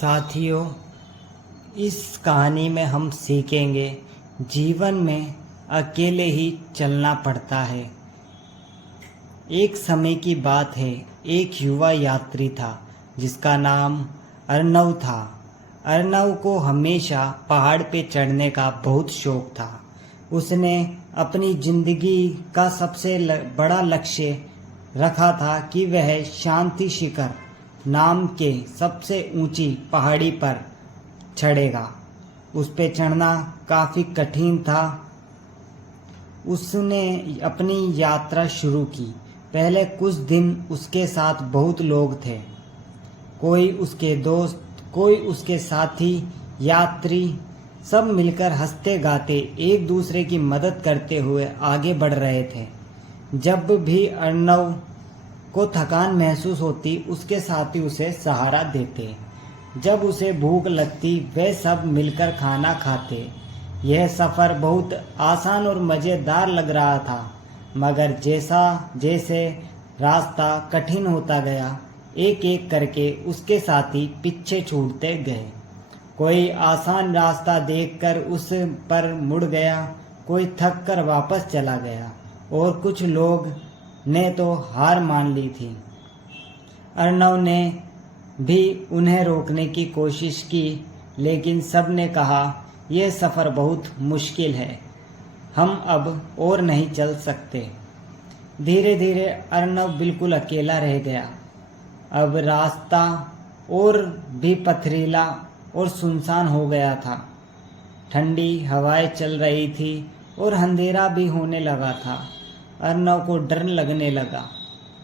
साथियों, इस कहानी में हम सीखेंगे जीवन में अकेले ही चलना पड़ता है। एक समय की बात है, एक युवा यात्री था जिसका नाम अर्नव था। अर्नव को हमेशा पहाड़ पे चढ़ने का बहुत शौक था। उसने अपनी जिंदगी का सबसे बड़ा लक्ष्य रखा था कि वह शांति शिखर नाम के सबसे ऊंची पहाड़ी पर चढ़ेगा। उस पे चढ़ना काफ़ी कठिन था। उसने अपनी यात्रा शुरू की। पहले कुछ दिन उसके साथ बहुत लोग थे, कोई उसके दोस्त, कोई उसके साथी यात्री, सब मिलकर हंसते गाते एक दूसरे की मदद करते हुए आगे बढ़ रहे थे। जब भी अर्नव को थकान महसूस होती, उसके साथी उसे सहारा देते। जब उसे भूख लगती, वे सब मिलकर खाना खाते। यह सफ़र बहुत आसान और मज़ेदार लग रहा था, मगर जैसे रास्ता कठिन होता गया, एक एक करके उसके साथी पीछे छूटते गए। कोई आसान रास्ता देखकर उस पर मुड़ गया, कोई थक कर वापस चला गया और कुछ लोग ने तो हार मान ली थी। अर्नव ने भी उन्हें रोकने की कोशिश की, लेकिन सब ने कहा, यह सफ़र बहुत मुश्किल है, हम अब और नहीं चल सकते। धीरे धीरे अर्नव बिल्कुल अकेला रह गया। अब रास्ता और भी पथरीला और सुनसान हो गया था। ठंडी हवाएं चल रही थी और अंधेरा भी होने लगा था। अर्नव को डर लगने लगा।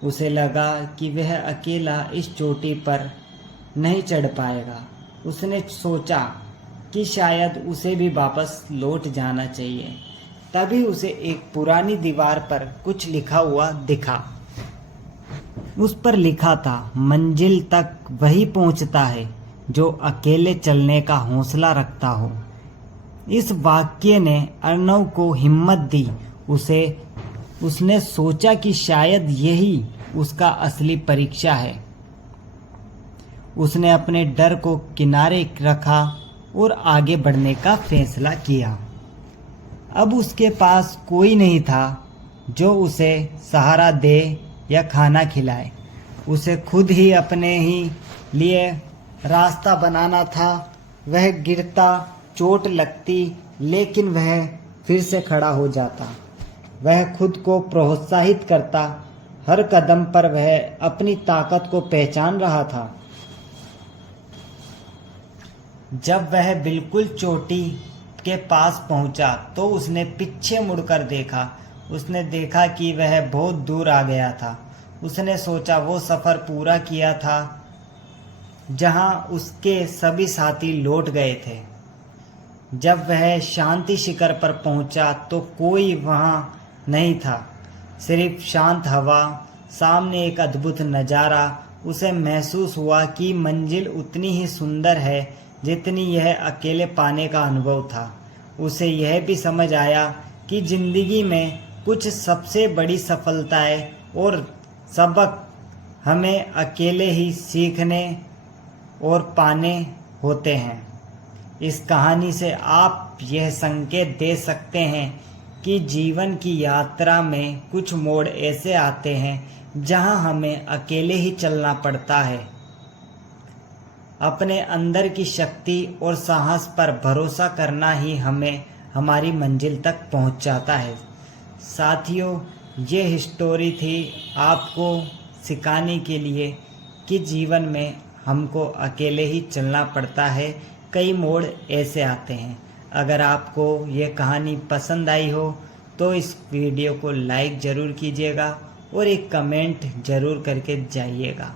उसे लगा कि वह अकेला इस चोटी पर नहीं चढ़ पाएगा। उसने सोचा कि शायद उसे भी वापस लौट जाना चाहिए। तभी उसे एक पुरानी दीवार पर कुछ लिखा हुआ दिखा। उस पर लिखा था, मंजिल तक वही पहुंचता है जो अकेले चलने का हौसला रखता हो। इस वाक्य ने अर्नव को हिम्मत दी। उसने सोचा कि शायद यही उसका असली परीक्षा है। उसने अपने डर को किनारे रखा और आगे बढ़ने का फैसला किया। अब उसके पास कोई नहीं था जो उसे सहारा दे या खाना खिलाए। उसे खुद ही अपने ही लिए रास्ता बनाना था। वह गिरता, चोट लगती, लेकिन वह फिर से खड़ा हो जाता। वह खुद को प्रोत्साहित करता। हर कदम पर वह अपनी ताकत को पहचान रहा था। जब वह बिल्कुल चोटी के पास पहुंचा तो उसने पीछे मुड़कर देखा। उसने देखा कि वह बहुत दूर आ गया था। उसने सोचा वो सफ़र पूरा किया था जहां उसके सभी साथी लौट गए थे। जब वह शांति शिखर पर पहुंचा तो कोई वहां नहीं था, सिर्फ शांत हवा। सामने एक अद्भुत नज़ारा। उसे महसूस हुआ कि मंजिल उतनी ही सुंदर है जितनी यह अकेले पाने का अनुभव था। उसे यह भी समझ आया कि जिंदगी में कुछ सबसे बड़ी सफलताएं और सबक हमें अकेले ही सीखने और पाने होते हैं। इस कहानी से आप यह संकेत दे सकते हैं कि जीवन की यात्रा में कुछ मोड़ ऐसे आते हैं जहां हमें अकेले ही चलना पड़ता है। अपने अंदर की शक्ति और साहस पर भरोसा करना ही हमें हमारी मंजिल तक पहुंचाता है। साथियों, ये स्टोरी थी आपको सिखाने के लिए कि जीवन में हमको अकेले ही चलना पड़ता है। कई मोड़ ऐसे आते हैं। अगर आपको ये कहानी पसंद आई हो तो इस वीडियो को लाइक ज़रूर कीजिएगा और एक कमेंट ज़रूर करके जाइएगा।